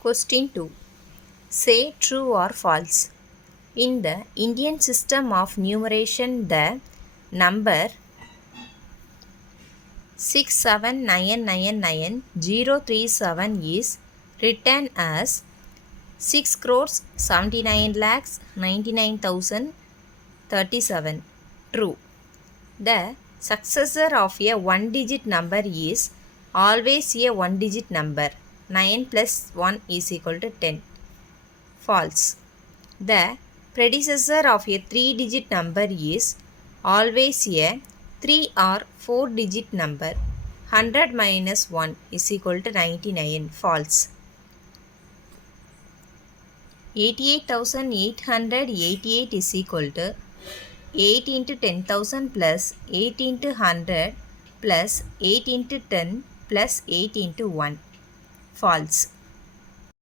Question 2. Say true or false. In the Indian system of numeration, the number 679999037 is written as 6,79,99,037. True. The successor of a one-digit number is always a one-digit number. 9 plus 1 is equal to 10. False. The predecessor of a three-digit number is always a 3 or 4-digit number. 100 minus 1 is equal to 99. False. 88,888 is equal to 8 into 10,000 plus 8 into 100 plus 8 into 10 plus 8 into 1. False.